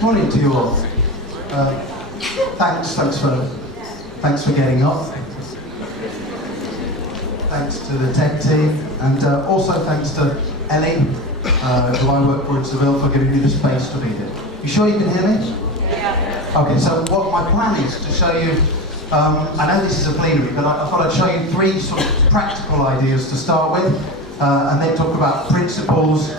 Morning to you all. Thanks for getting up. Thanks to the tech team, and also thanks to Ellie, who I work for in Seville, for giving me the space to be here. You sure you can hear me? Yeah. Okay, so what my plan is to show you, I know this is a plenary, but I thought I'd show you three sort of practical ideas to start with, and then talk about principles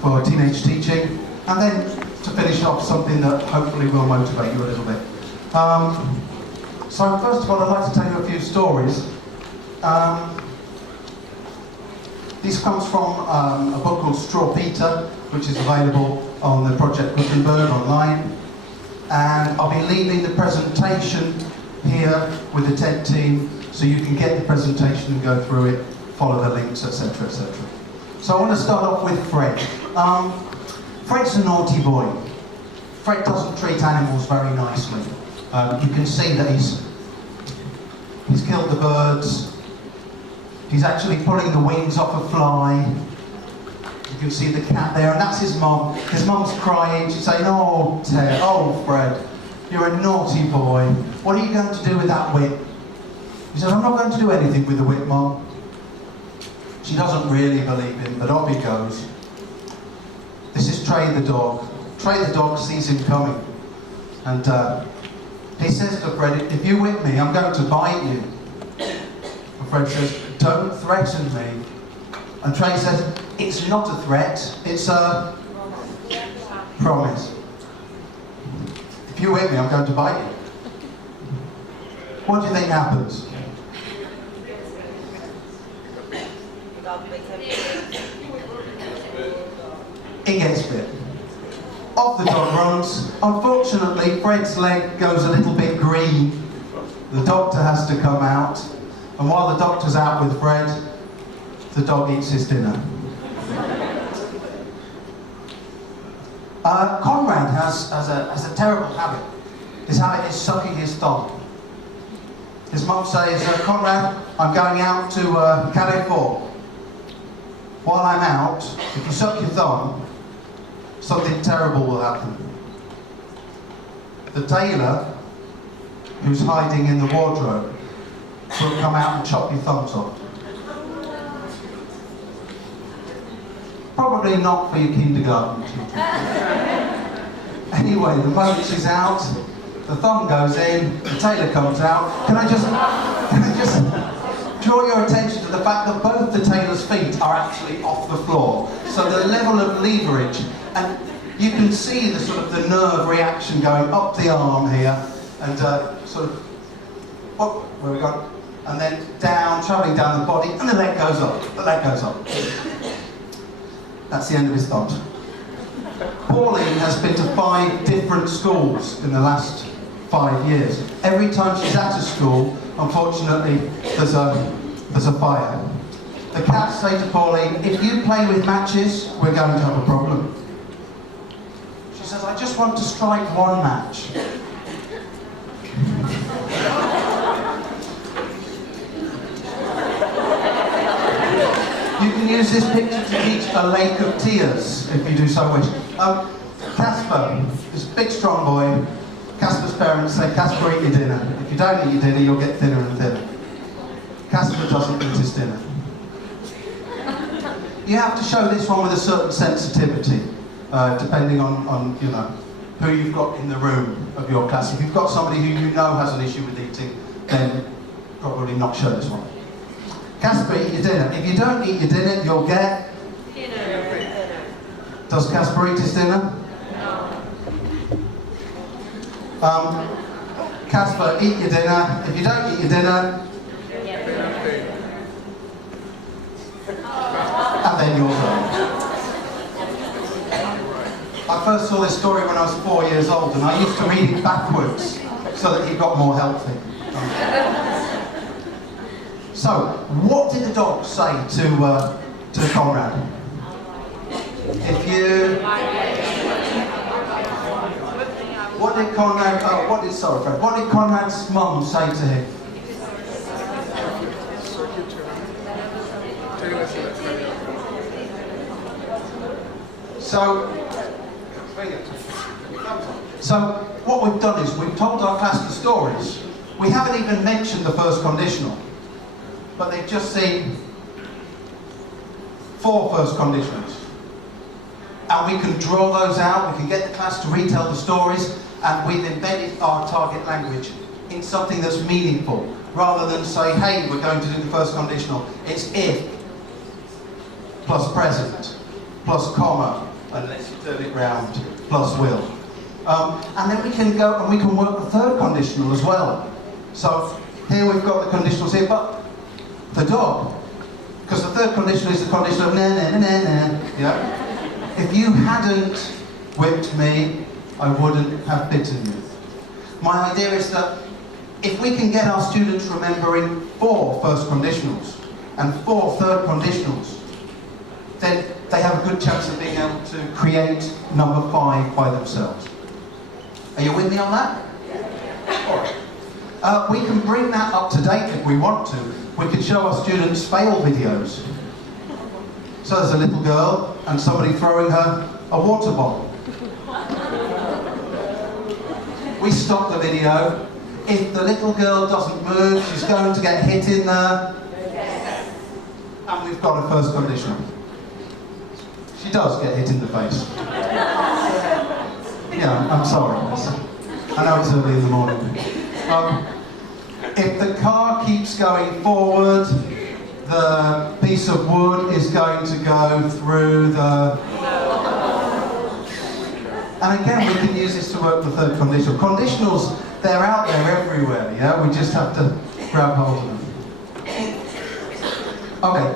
for teenage teaching, and then to finish off something that hopefully will motivate you a little bit. So first of all, I'd like to tell you a few stories. This comes from a book called Straw Peter, which is available on the Project Gutenberg online. And I'll be leaving the presentation here with the TED team, so you can get the presentation and go through it, follow the links, etc., etc. So I want to start off with Fred. Fred's a naughty boy. Fred doesn't treat animals very nicely. You can see that he's killed the birds. He's actually pulling the wings off a fly. You can see the cat there, and that's his mum. His mum's crying. She's saying, "Oh, Ted, oh, Fred, you're a naughty boy. What are you going to do with that whip?" He says, "I'm not going to do anything with the whip, Mum." She doesn't really believe him, but off he goes. This is Trey the dog. Trey the dog sees him coming, and he says to Fred, "If you whip me, I'm going to bite you." And Fred says, "Don't threaten me." And Trey says, "It's not a threat, it's a promise. If you whip me, I'm going to bite you." What do you think happens? He gets bit. Off the dog runs. Unfortunately, Fred's leg goes a little bit green. The doctor has to come out. And while the doctor's out with Fred, the dog eats his dinner. Conrad has a terrible habit. His habit is sucking his thumb. His mum says, "Conrad, I'm going out to Calais 4. While I'm out, if you suck your thumb, something terrible will happen. The tailor, who's hiding in the wardrobe, will come out and chop your thumbs off." Probably not for your kindergarten teacher. Anyway, the moment she's out, the thumb goes in, the tailor comes out. Can I just draw your attention to the fact that both the tailor's feet are actually off the floor. So the level of leverage, and you can see the sort of the nerve reaction going up the arm here, and sort of, oh, where we go, and then down, travelling down the body, and the leg goes up, the leg goes up. That's the end of his thought. Pauline has been to 5 different schools in the last 5 years. Every time she's at a school, unfortunately, there's a fire. The cats say to Pauline, "If you play with matches, we're going to have a problem." She says, "I just want to strike one match." You can use this picture to teach a lake of tears, if you do so wish. Casper, this big strong boy. Casper's parents say, "Casper, eat your dinner. If you don't eat your dinner, you'll get thinner and thinner." Casper doesn't eat his dinner. You have to show this one with a certain sensitivity, depending on you know, who you've got in the room of your class. If you've got somebody who you know has an issue with eating, then probably not show this one. Casper, eat your dinner. If you don't eat your dinner, you'll get dinner. Does Casper eat his dinner? No. Casper, eat your dinner. If you don't eat your dinner, and then you're done. I first saw this story when I was 4 years old, and I used to read it backwards so that he got more healthy. So, what did the dog say to Conrad? If you... What did Conrad's mum say to him? So, So what we've done is we've told our class the stories. We haven't even mentioned the first conditional, but they've just seen 4 first conditionals. And we can draw those out, we can get the class to retell the stories, and we've embedded our target language in something that's meaningful, rather than say, hey, we're going to do the first conditional. It's if, plus present, plus comma, unless you turn it round, plus will. And then we can go and we can work the third conditional as well. So here we've got the conditionals here, but the dog, because the third conditional is the condition of na na na na na. Yeah? If you hadn't whipped me, I wouldn't have bitten you. My idea is that if we can get our students remembering 4 first conditionals and 4 third conditionals, then they have a good chance of being able to create number 5 by themselves. Are you with me on that? All right. We can bring that up to date if we want to. We can show our students fail videos. So there's a little girl and somebody throwing her a water bottle. We stop the video. If the little girl doesn't move, she's going to get hit in the... And we've got a first condition. She does get hit in the face. Yeah, I'm sorry. I know it's early in the morning. If the car keeps going forward, the piece of wood is going to go through the... And again, we can use this to work the third conditional. Conditionals, they're out there everywhere, yeah? We just have to grab hold of them. Okay,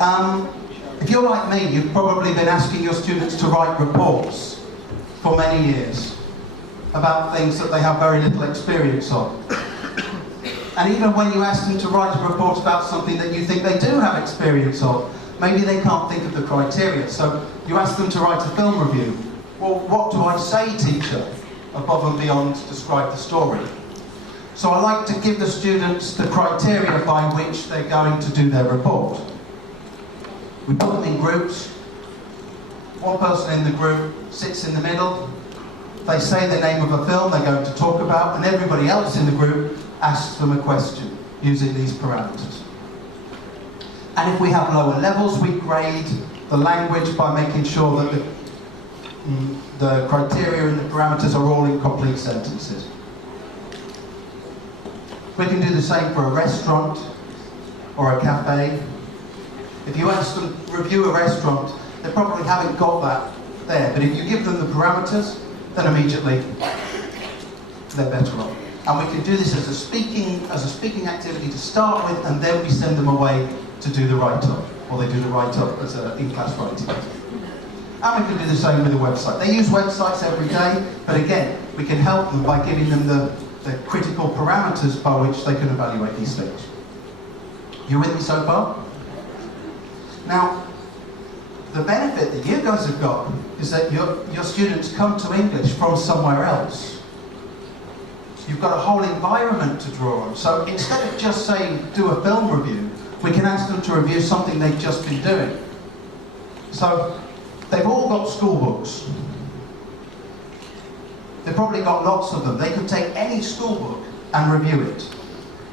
if you're like me, you've probably been asking your students to write reports for many years about things that they have very little experience of. And even when you ask them to write a report about something that you think they do have experience of, maybe they can't think of the criteria. So you ask them to write a film review. Well, what do I say, teacher, above and beyond to describe the story? So I like to give the students the criteria by which they're going to do their report. We put them in groups. One person in the group sits in the middle. They say the name of a film they're going to talk about, and everybody else in the group asks them a question using these parameters. And if we have lower levels, we grade the language by making sure that the criteria and the parameters are all in complete sentences. We can do the same for a restaurant or a cafe. If you ask them to review a restaurant, they probably haven't got that there, but if you give them the parameters, then immediately they're better off. And we can do this as a speaking activity to start with, and then we send them away to do the write-up, or they do the write-up as an in-class writing. And we can do the same with a website. They use websites every day, but again, we can help them by giving them the critical parameters by which they can evaluate these things. You with me so far? Now, the benefit that you guys have got is that your students come to English from somewhere else. You've got a whole environment to draw on. So instead of just saying, do a film review, we can ask them to review something they've just been doing. So they've all got school books. They've probably got lots of them. They could take any school book and review it.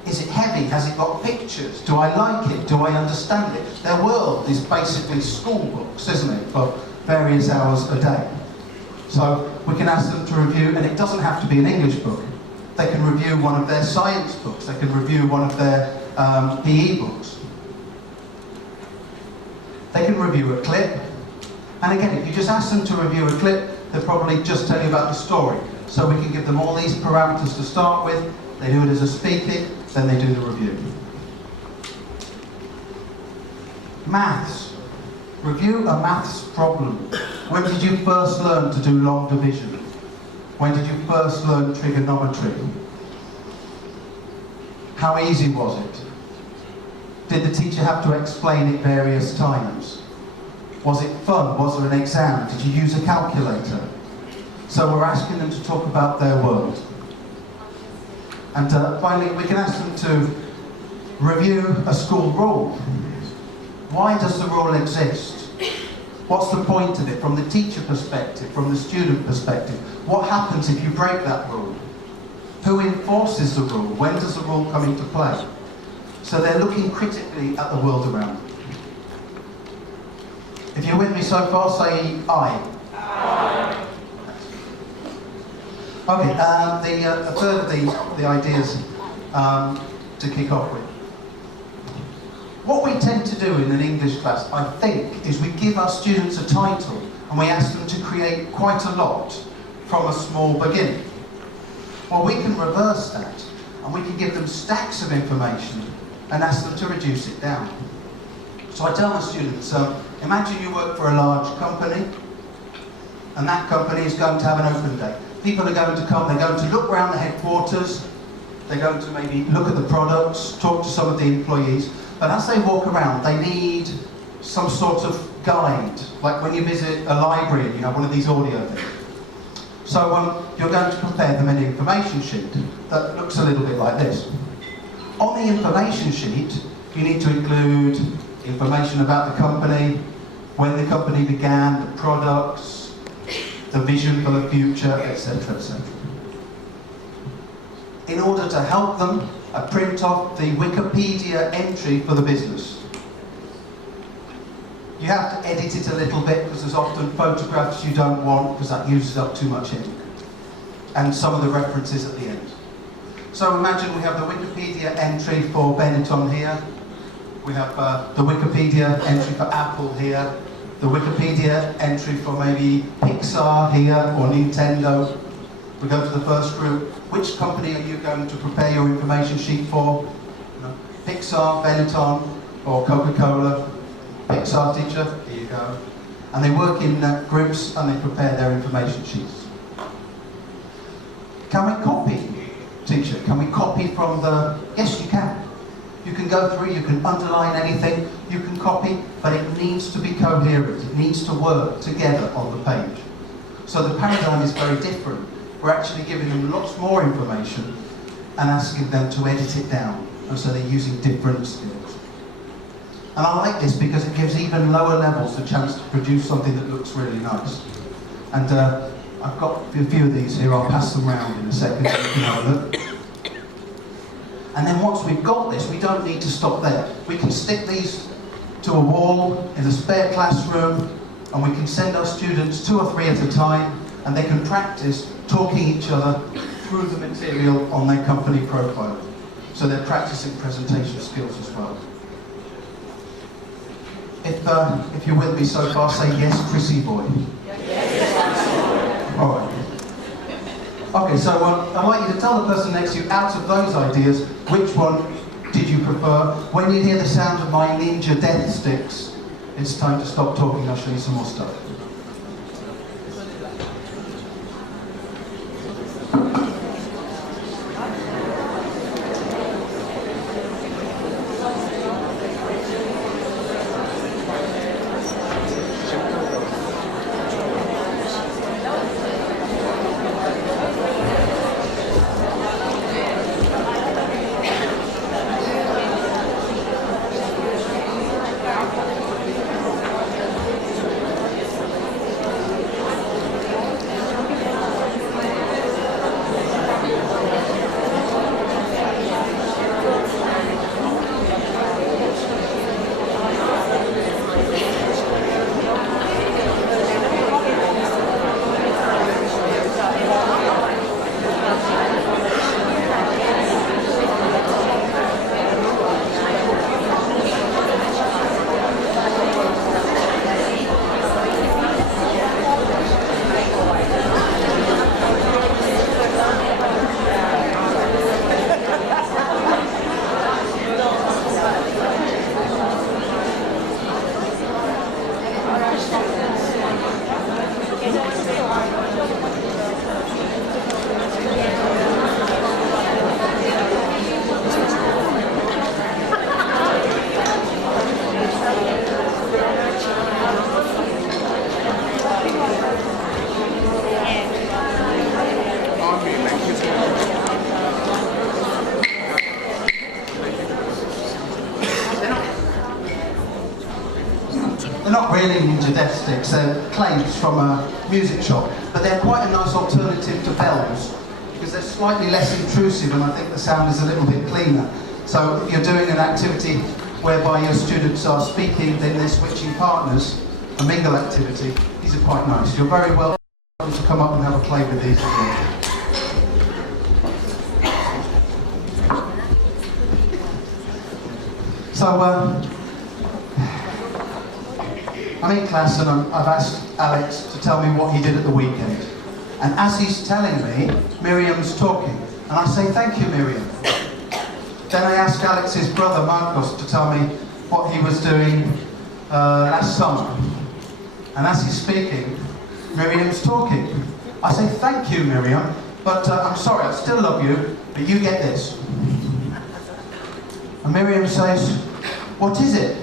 Is it heavy? Has it got pictures? Do I like it? Do I understand it? Their world is basically school books, isn't it, for various hours a day. So we can ask them to review, and it doesn't have to be an English book. They can review one of their science books. They can review one of their PE books. They can review a clip. And again, if you just ask them to review a clip, they'll probably just tell you about the story. So we can give them all these parameters to start with. They do it as a speaking, then they do the review. Maths. Review a maths problem. When did you first learn to do long division? When did you first learn trigonometry? How easy was it? Did the teacher have to explain it various times? Was it fun? Was there an exam? Did you use a calculator? So we're asking them to talk about their world. And finally, we can ask them to review a school rule. Why does the rule exist? What's the point of it from the teacher perspective, from the student perspective? What happens if you break that rule? Who enforces the rule? When does the rule come into play? So they're looking critically at the world around them. If you're with me so far, say aye. Aye. Okay, the third of the ideas to kick off with. What we tend to do in an English class, I think, is we give our students a title and we ask them to create quite a lot from a small beginning. Well, we can reverse that and we can give them stacks of information and ask them to reduce it down. So I tell my students, imagine you work for a large company and that company is going to have an open day. People are going to come, they're going to look around the headquarters, they're going to maybe look at the products, talk to some of the employees, but as they walk around, they need some sort of guide, like when you visit a library and you have one of these audio things. So you're going to prepare them an information sheet that looks a little bit like this. On the information sheet, you need to include information about the company, when the company began, the products, the vision for the future, etc., etc. In order to help them, I print off the Wikipedia entry for the business. You have to edit it a little bit because there's often photographs you don't want because that uses up too much ink. And some of the references at the end. So imagine we have the Wikipedia entry for Benetton here. We have the Wikipedia entry for Apple here. The Wikipedia entry for maybe Pixar here or Nintendo. We go to the first group. Which company are you going to prepare your information sheet for? You know, Pixar, Benetton, or Coca-Cola? Pixar teacher, here you go. And they work in groups and they prepare their information sheets. Can we copy, teacher? Can we copy from the... Yes, you can. You can go through, you can underline anything, you can copy, but it needs to be coherent. It needs to work together on the page. So the paradigm is very different. We're actually giving them lots more information and asking them to edit it down. And so they're using different skills. And I like this because it gives even lower levels the chance to produce something that looks really nice. And I've got a few of these here, I'll pass them around in a second so you can have a look. And then once we've got this, we don't need to stop there. We can stick these to a wall in a spare classroom and we can send our students 2 or 3 at a time and they can practice talking each other through the material on their company profile. So they're practicing presentation skills as well. If you're with me so far, say yes, Chrissy boy. Yes. All right. Okay, so I'd like you to tell the person next to you, out of those ideas, which one did you prefer? When you hear the sound of my ninja death sticks, it's time to stop talking, I'll show you some more stuff. They're not really ninja with death sticks. They're claims from a music shop, but they're quite a nice alternative to bells because they're slightly less intrusive and I think the sound is a little bit cleaner. So if you're doing an activity whereby your students are speaking, then they're switching partners, a mingle activity, these are quite nice. You're very welcome to come up and have a play with these as well. So I'm in class and I've asked Alex to tell me what he did at the weekend. And as he's telling me, Miriam's talking. And I say, thank you, Miriam. Then I ask Alex's brother, Marcos, to tell me what he was doing last summer. And as he's speaking, Miriam's talking. I say, thank you, Miriam, but I'm sorry, I still love you, but you get this. And Miriam says, what is it?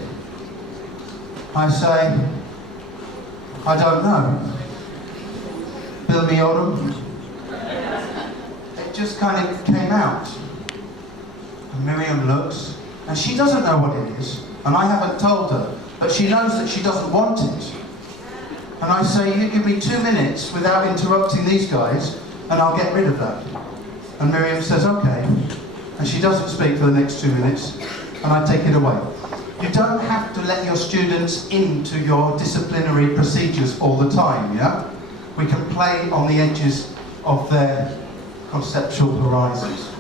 I say, I don't know. Bill me on. It just kind of came out. And Miriam looks, and she doesn't know what it is, and I haven't told her, but she knows that she doesn't want it. And I say, you give me 2 minutes without interrupting these guys, and I'll get rid of that. And Miriam says, okay. And she doesn't speak for the next 2 minutes, and I take it away. You don't have to let your students into your disciplinary procedures all the time, yeah? We can play on the edges of their conceptual horizons.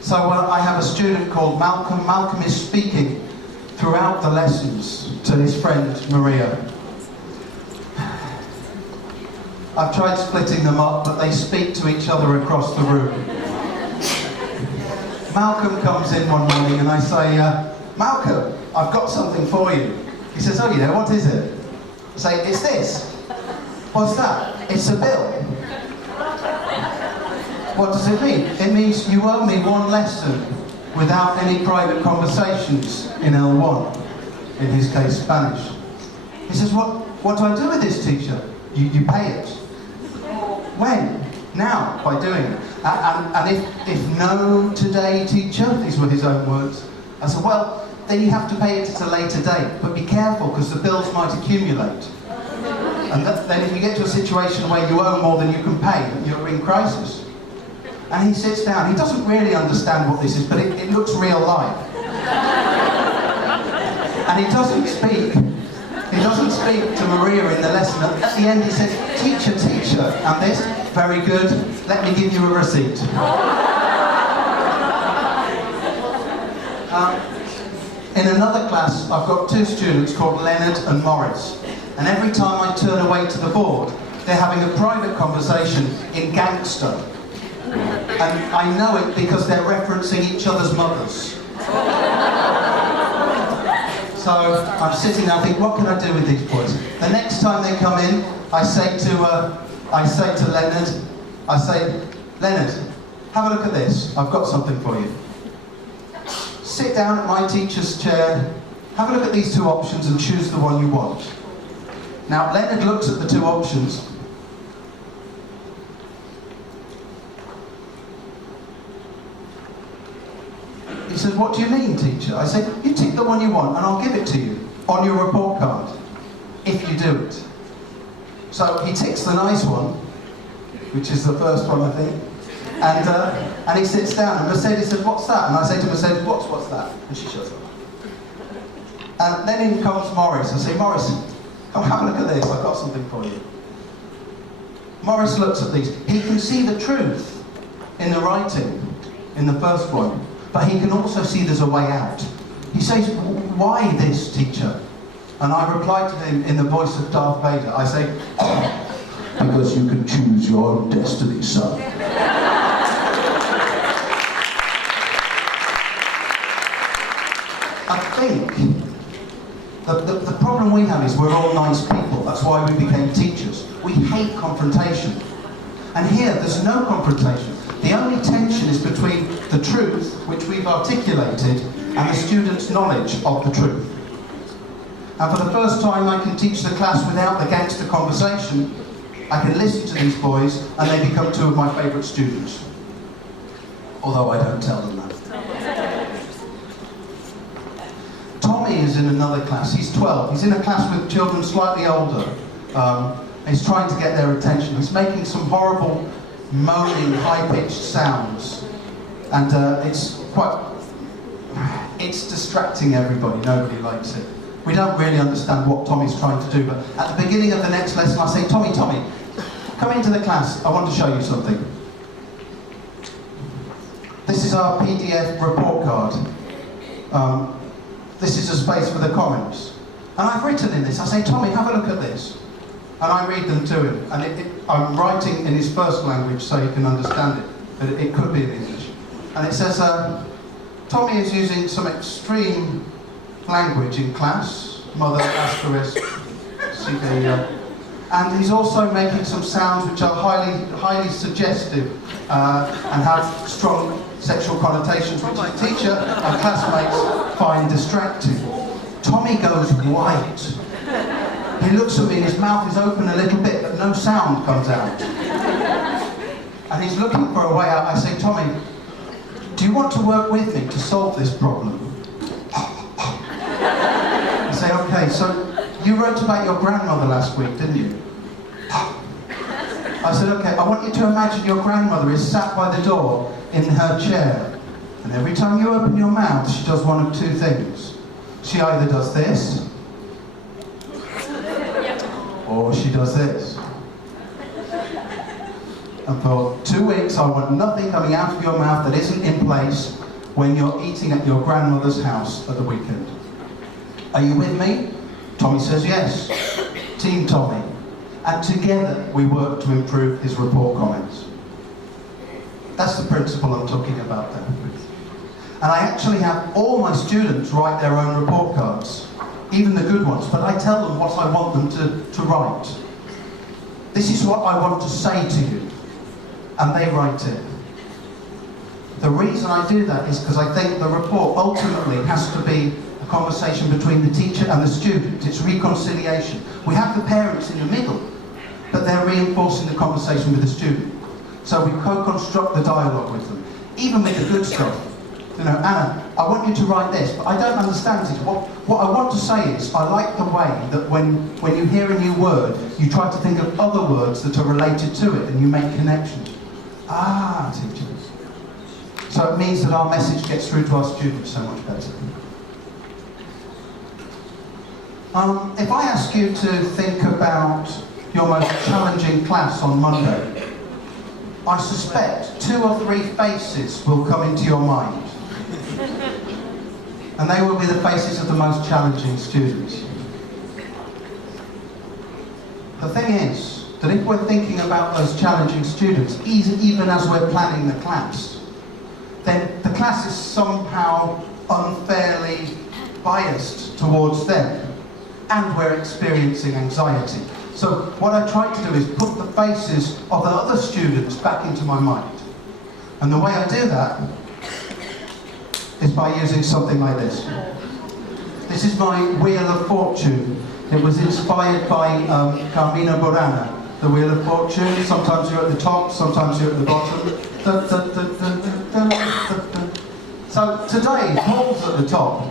So I have a student called Malcolm. Malcolm is speaking throughout the lessons to his friend Maria. I've tried splitting them up, but they speak to each other across the room. Malcolm comes in one morning and I say, Malcolm, I've got something for you. He says, oh yeah, what is it? I say, it's this. What's that? It's a bill. What does it mean? It means you owe me one lesson without any private conversations in L1, in his case Spanish. He says, what do I do with this, teacher? You pay it. When? Now, by doing it. And if no today, teacher, these were his own words, I said, well, then you have to pay it at a later date, but be careful because the bills might accumulate. And then if you get to a situation where you owe more than you can pay, you're in crisis. And he sits down, he doesn't really understand what this is, but it looks real life. And he doesn't speak to Maria in the lesson. At the end he says, teacher, and this, very good, let me give you a receipt. In another class, I've got 2 students called Leonard and Morris. And every time I turn away to the board, they're having a private conversation in gangster. And I know it because they're referencing each other's mothers. So I'm sitting there, I think, what can I do with these boys? The next time they come in, I say to Leonard, Leonard, have a look at this. I've got something for you. Sit down at my teacher's chair, have a look at these 2 options and choose the one you want. Now, Leonard looks at the 2 options. He says, what do you mean, teacher? I say, you tick the one you want and I'll give it to you on your report card, if you do it. So he ticks the nice one, which is the first one, I think, and he sits down and Mercedes says, what's that? And I say to Mercedes, what's that? And she shuts up. And then in comes Morris. I say, Morris, come have a look at this, I've got something for you. Morris looks at these. He can see the truth in the writing, in the first one. But he can also see there's a way out. He says, why this, teacher? And I reply to him in the voice of Darth Vader. I say, because you can choose your own destiny, son. I think the problem we have is we're all nice people. That's why we became teachers. We hate confrontation. And here, there's no confrontation. The only tension is between the truth, which we've articulated, and the student's knowledge of the truth. And for the first time, I can teach the class without the gangster conversation. I can listen to these boys, and they become 2 of my favourite students. Although I don't tell them that. Tom Tommy is in another class. He's 12. He's in a class with children slightly older. He's trying to get their attention. He's making some horrible, moaning, high-pitched sounds. And it's distracting everybody. Nobody likes it. We don't really understand what Tommy's trying to do, but at the beginning of the next lesson I say, Tommy, come into the class. I want to show you something. This is our PDF report card. This is a space for the comments. And I've written in this, I say, Tommy, have a look at this. And I read them to him. And I'm writing in his first language so he can understand it. But it could be in English. And it says, Tommy is using some extreme language in class. Mother, asterisk, CDE. And he's also making some sounds which are highly suggestive and have strong sexual connotations, which the teacher and classmates find distracting. Tommy goes white. He looks at me and his mouth is open a little bit, but no sound comes out. And he's looking for a way out. I say, Tommy, do you want to work with me to solve this problem? I say, okay, so you wrote about your grandmother last week, didn't you? I said, okay, I want you to imagine your grandmother is sat by the door in her chair. And every time you open your mouth, she does one of two things. She either does this, or she does this. And for 2 weeks, I want nothing coming out of your mouth that isn't in place when you're eating at your grandmother's house at the weekend. Are you with me? Tommy says yes. Team Tommy. And together we work to improve his report comments. That's the principle I'm talking about there. And I actually have all my students write their own report cards, even the good ones, but I tell them what I want them to write. This is what I want to say to you. And they write it. The reason I do that is because I think the report ultimately has to be a conversation between the teacher and the student. It's reconciliation. We have the parents in the middle, but they're reinforcing the conversation with the student. So we co-construct the dialogue with them. Even with the good stuff. You know, Anna, I want you to write this, but I don't understand it. What I want to say is, I like the way that when you hear a new word, you try to think of other words that are related to it, and you make connections. Ah, teachers. So it means that our message gets through to our students so much better. If I ask you to think about your most challenging class on Monday, I suspect 2 or 3 faces will come into your mind. And they will be the faces of the most challenging students. The thing is, that if we're thinking about those challenging students, even as we're planning the class, then the class is somehow unfairly biased towards them, and we're experiencing anxiety. So what I try to do is put the faces of the other students back into my mind. And the way I do that is by using something like this. This is my Wheel of Fortune. It was inspired by Carmina Burana. The Wheel of Fortune, sometimes you're at the top, sometimes you're at the bottom. So today, Paul's at the top.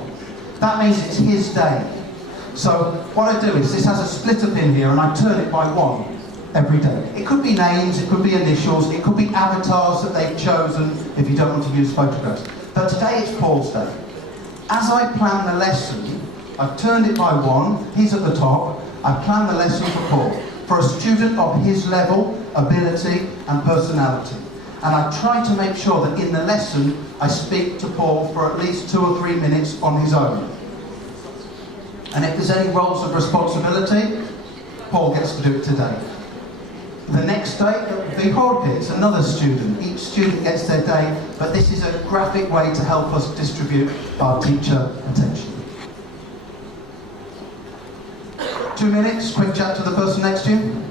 That means it's his day. So what I do is, this has a splitter pin here, and I turn it by 1 every day. It could be names, it could be initials, it could be avatars that they've chosen if you don't want to use photographs. But today it's Paul's day. As I plan the lesson, I've turned it by 1, he's at the top, I plan the lesson for Paul. For a student of his level, ability and personality. And I try to make sure that in the lesson I speak to Paul for at least 2 or 3 minutes on his own. And if there's any roles of responsibility, Paul gets to do it today. The next day it will be Jorge, it's another student. Each student gets their day, but this is a graphic way to help us distribute our teacher attention. 2 minutes, quick chat to the person next to you.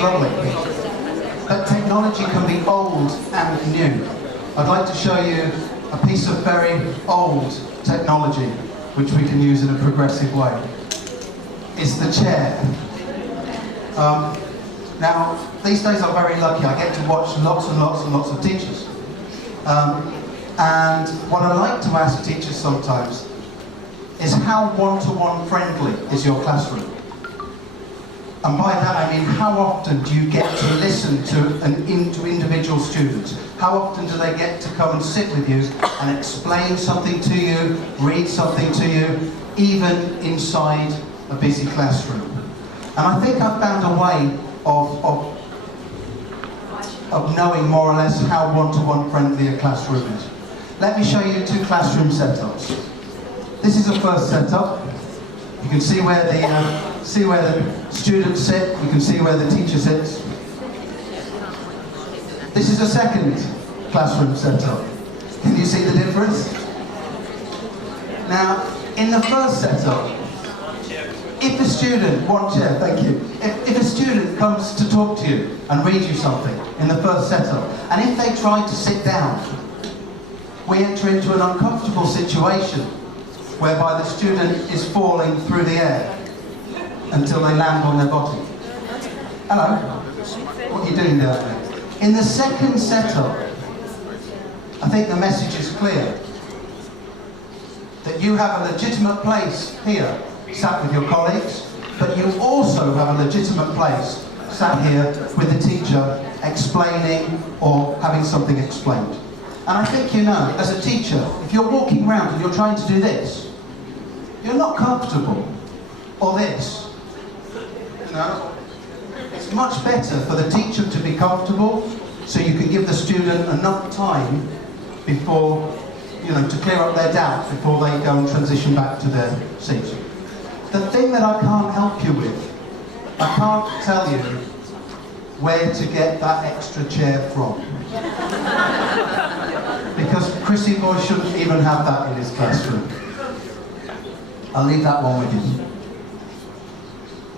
lovely. But technology can be old and new. I'd like to show you a piece of very old technology which we can use in a progressive way. It's the chair. Now, these days I'm very lucky. I get to watch lots and lots and lots of teachers. And what I like to ask teachers sometimes is how one-to-one friendly is your classroom? And by that I mean, how often do you get to listen to individual students? How often do they get to come and sit with you and explain something to you, read something to you, even inside a busy classroom? And I think I've found a way of knowing more or less how one-to-one friendly a classroom is. Let me show you two classroom setups. This is a first setup. You can see where the students sit. You can see where the teacher sits. This is a second classroom setup. Can you see the difference? Now, in the first setup, if a student, one chair, thank you. If a student comes to talk to you and read you something in the first setup, and if they try to sit down, we enter into an uncomfortable situation whereby the student is falling through the air until they land on their bottom. Hello? What are you doing down there? In the second setup, I think the message is clear. That you have a legitimate place here, sat with your colleagues, but you also have a legitimate place sat here with the teacher explaining or having something explained. And I think you know, as a teacher, if you're walking around and you're trying to do this, you're not comfortable, or this. You know, it's much better for the teacher to be comfortable so you can give the student enough time before, you know, to clear up their doubts before they go and transition back to their seats. The thing that I can't help you with, I can't tell you where to get that extra chair from. Because Chrissy Boy shouldn't even have that in his classroom. I'll leave that one with you.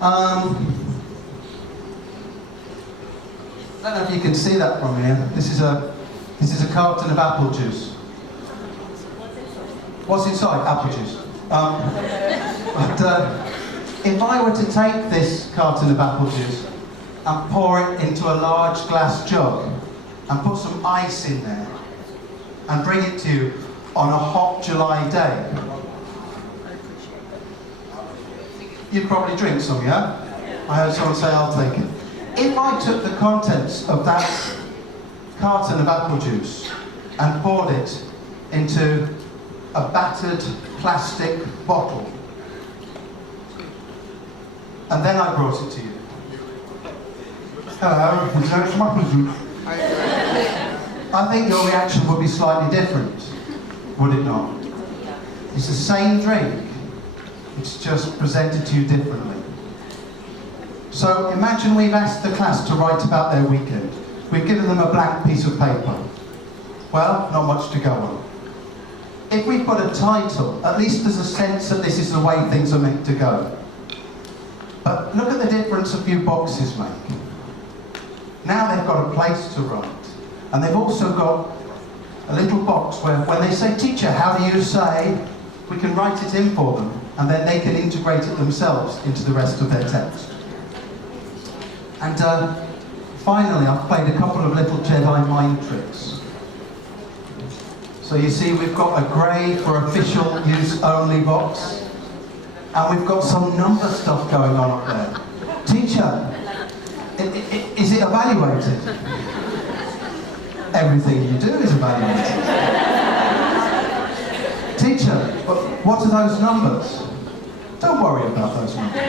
I don't know if you can see that from here. This is a carton of apple juice. What's inside? Apple juice. But if I were to take this carton of apple juice and pour it into a large glass jug and put some ice in there and bring it to you on a hot July day, you'd probably drink some, yeah? I heard someone say, I'll take it. If I took the contents of that carton of apple juice and poured it into a battered plastic bottle, and then I brought it to you. Hello, would you like some apple juice? I think your reaction would be slightly different, would it not? It's the same drink, it's just presented to you differently. So imagine we've asked the class to write about their weekend. We've given them a blank piece of paper. Well, not much to go on. If we put a title, at least there's a sense that this is the way things are meant to go. But look at the difference a few boxes make. Now they've got a place to write. And they've also got a little box where when they say, teacher, how do you say? We can write it in for them, and then they can integrate it themselves into the rest of their text. And finally, I've played a couple of little Jedi mind tricks. So you see, we've got a grey for official use only box, and we've got some number stuff going on up there. Teacher, is it evaluated? Everything you do is evaluated. Teacher, what are those numbers? Don't worry about those numbers.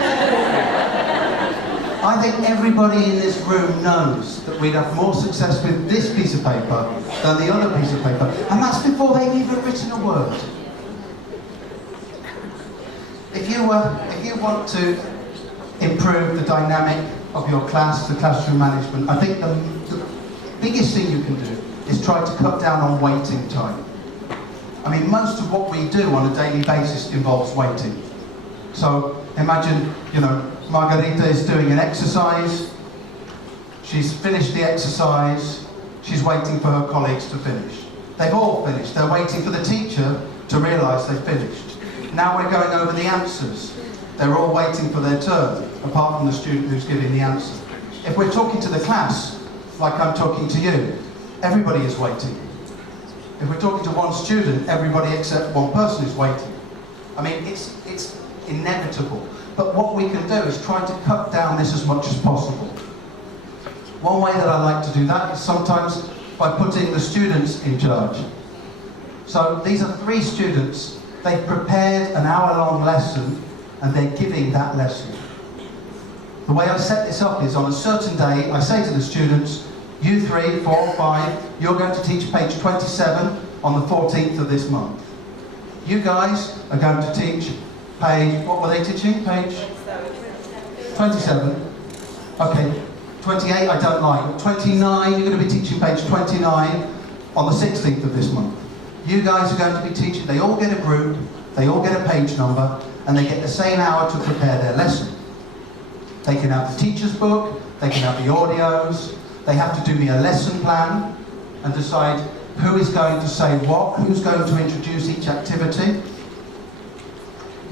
I think everybody in this room knows that we'd have more success with this piece of paper than the other piece of paper, and that's before they've even written a word. If you want to improve the dynamic of your class, the classroom management, I think the biggest thing you can do is try to cut down on waiting time. I mean, most of what we do on a daily basis involves waiting. So imagine, you know, Margarita is doing an exercise, She's finished the exercise. She's waiting for her colleagues to finish. They've all finished. They're waiting for the teacher to realise they've finished. Now we're going over the answers. They're all waiting for their turn, apart from the student who's giving the answer. If we're talking to the class, like I'm talking to you, everybody is waiting. If we're talking to one student, everybody except one person is waiting. I mean, it's inevitable. But what we can do is try to cut down this as much as possible. One way that I like to do that is sometimes by putting the students in charge. So these are 3 students. They've prepared an hour-long lesson and they're giving that lesson. The way I set this up is on a certain day, I say to the students, you 3, 4, 5, you're going to teach page 27 on the 14th of this month. You guys are going to teach page, what were they teaching? Page 27. Okay, 28 I don't like. 29, you're going to be teaching page 29 on the 16th of this month. You guys are going to be teaching, they all get a group, they all get a page number, and they get the same hour to prepare their lesson. They can have the teacher's book, they can have the audios, they have to do me a lesson plan and decide who is going to say what, who's going to introduce each activity.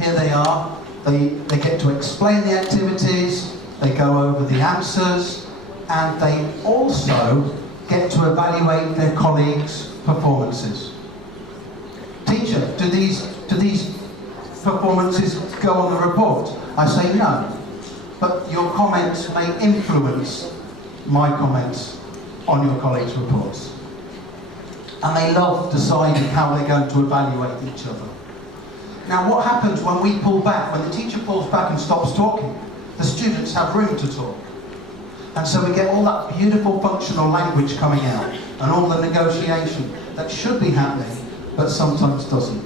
Here they are, they get to explain the activities, they go over the answers, and they also get to evaluate their colleagues' performances. Teacher, do these performances go on the report? I say no, but your comments may influence my comments on your colleagues' reports. And they love deciding how they're going to evaluate each other. Now what happens when we pull back, when the teacher pulls back and stops talking? The students have room to talk. And so we get all that beautiful functional language coming out and all the negotiation that should be happening, but sometimes doesn't.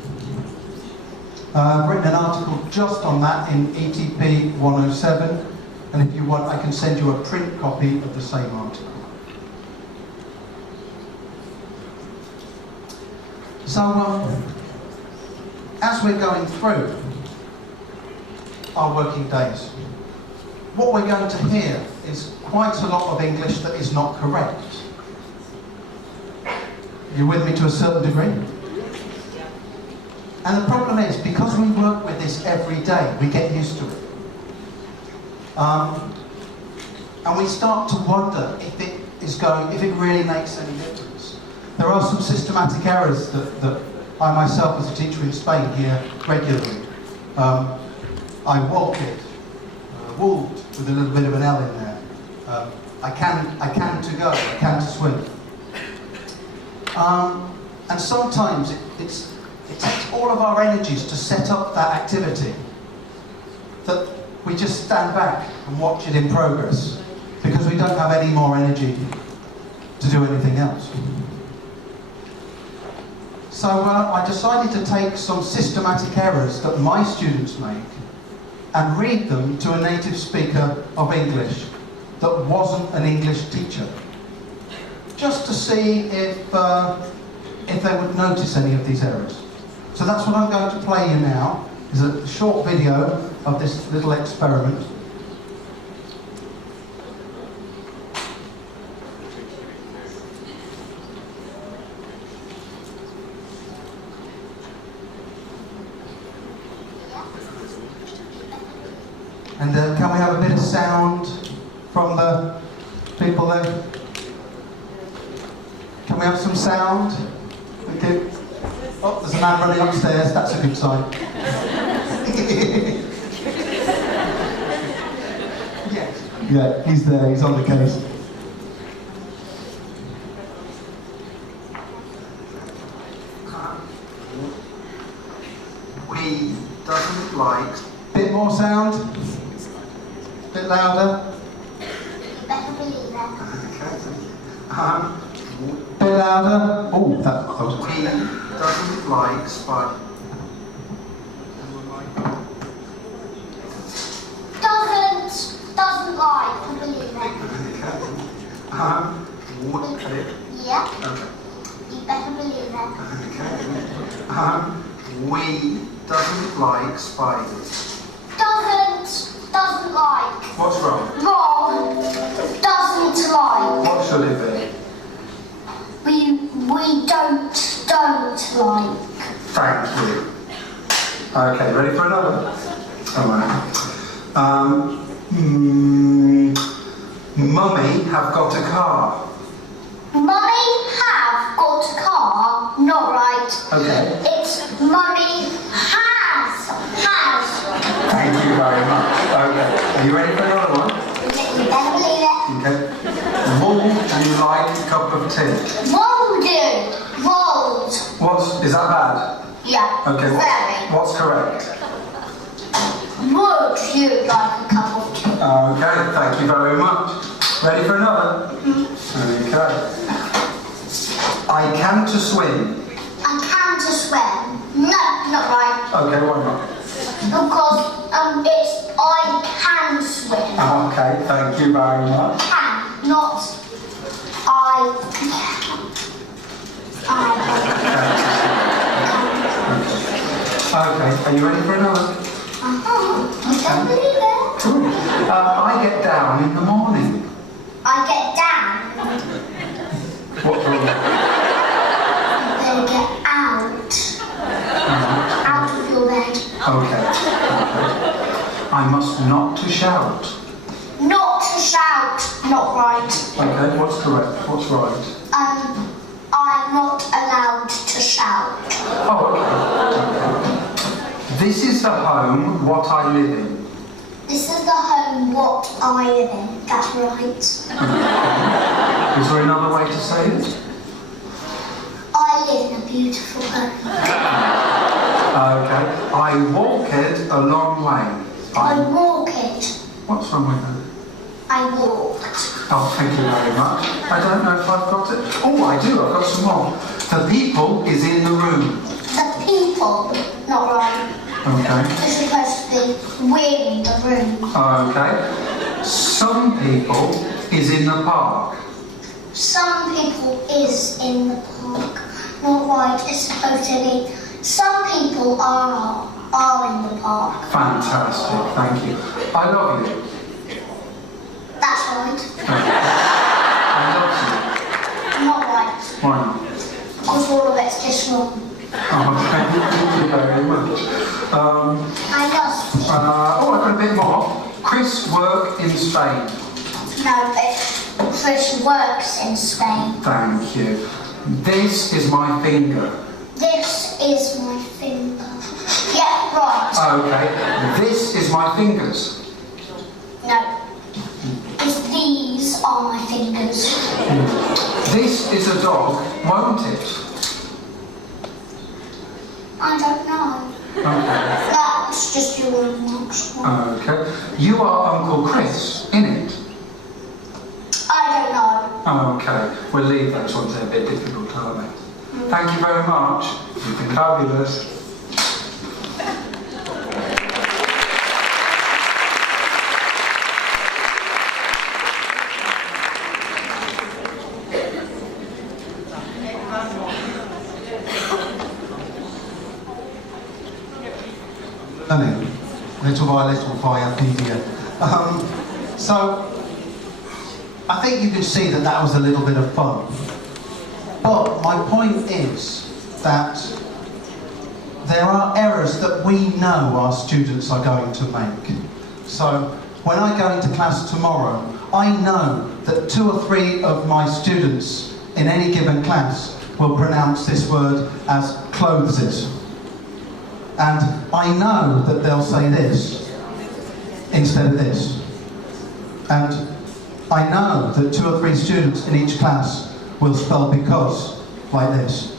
I've written an article just on that in ETP 107, and if you want I can send you a print copy of the same article. So as we're going through our working days, what we're going to hear is quite a lot of English that is not correct. You with me to a certain degree? And the problem is, because we work with this every day, we get used to it. And we start to wonder if it really makes any difference. There are some systematic errors that I myself, as a teacher in Spain, hear regularly. I walk it, wooled with a little bit of an L in there. I can to go, I can to swim. And sometimes it takes all of our energies to set up that activity, that we just stand back and watch it in progress because we don't have any more energy to do anything else. So I decided to take some systematic errors that my students make and read them to a native speaker of English that wasn't an English teacher, just to see if they would notice any of these errors. So that's what I'm going to play you now, is a short video of this little experiment. And can we have a bit of sound from the people there? Can we have some sound? Thank you. Oh, there's a man running upstairs, that's a good sign. Yeah, he's there, he's on the case. We doesn't like... Bit more sound? Bit louder? Better believe that. Bit louder? Oh, that was... He doesn't like spider. Doesn't like, I believe that. Would it? Yeah, Okay. you better believe that. We doesn't like spiders. Doesn't like. What's wrong? Wrong. Doesn't like. should it be? We don't like. Thank you. Okay, ready for another? Alright. Mummy have got a car. Mummy have got a car. Not right. Okay. It's mummy has. Thank you very much. Okay. Are you ready for another one? You better believe it. Okay. Would you like a cup of tea? Rolled. Is that bad? Yeah. Okay. Very. What's correct? Would you like a cup of tea? Okay. Thank you very much. Ready for another? Okay. I can to swim. I can to swim. No, not right. Okay. Why not? Because it's I can swim. Okay. Thank you very much. Can, not I can. Okay. Are you ready for another? I don't believe it. Cool. I get down in the morning. I get down. What's wrong? Then get out. Out of your bed. Okay. I must not to shout. Not to shout. Not right. Okay. What's correct? What's right? I'm not allowed to shout. Oh, okay. This is the home what I live in. This is the home what I live in. That's right. Is there another way to say it? I live in a beautiful home. Okay. I walk it a long way. I walk it. What's wrong with that? I walked. Oh, thank you very much. I don't know if I've got it. Oh, I do. I've got some more. The people is in the room. The people. Not right. Okay. It's supposed to be we're in the room. Okay. Some people is in the park. Some people is in the park. Not right. It's supposed to be some people are in the park. Fantastic. Thank you. I love you. That's right. I love Not right. you. Why not? Because all of it's just wrong. Oh, thank you very much. I love you. I've got a bit more. Chris work in Spain. No, but Chris works in Spain. Thank you. This is my finger. This is my finger. Yeah, right. Okay. This is my fingers. No. It's these are my fingers. This is a dog, won't it? I don't know. Okay. That's just your remarks. Okay. You are Uncle Chris, innit? I don't know. Okay. We'll leave those ones. They're a bit difficult, aren't they? Thank you very much. You've been fabulous. Learning, little by little via PDF. So, I think you can see that that was a little bit of fun. But my point is that there are errors that we know our students are going to make. So, when I go into class tomorrow, I know that 2 or 3 of my students in any given class will pronounce this word as clothes. And I know that they'll say this instead of this. And I know that 2 or 3 students in each class will spell because like this.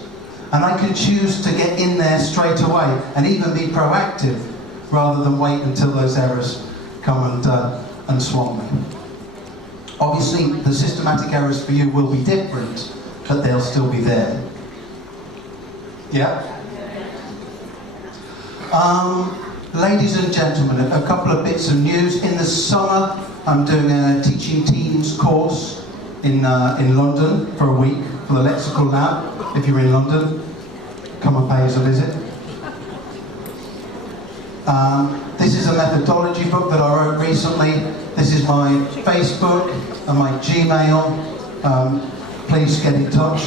And I can choose to get in there straight away and even be proactive rather than wait until those errors come and swamp me. Obviously, the systematic errors for you will be different, but they'll still be there. Yeah? Ladies and gentlemen, a couple of bits of news. In the summer, I'm doing a teaching teams course in London for a week for the lexical lab. If you're in London, come and pay us a visit. This is a methodology book that I wrote recently. This is my Facebook and my Gmail. please get in touch.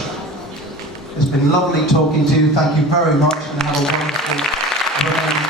It's been lovely talking to you. Thank you very much, and have a wonderful remaining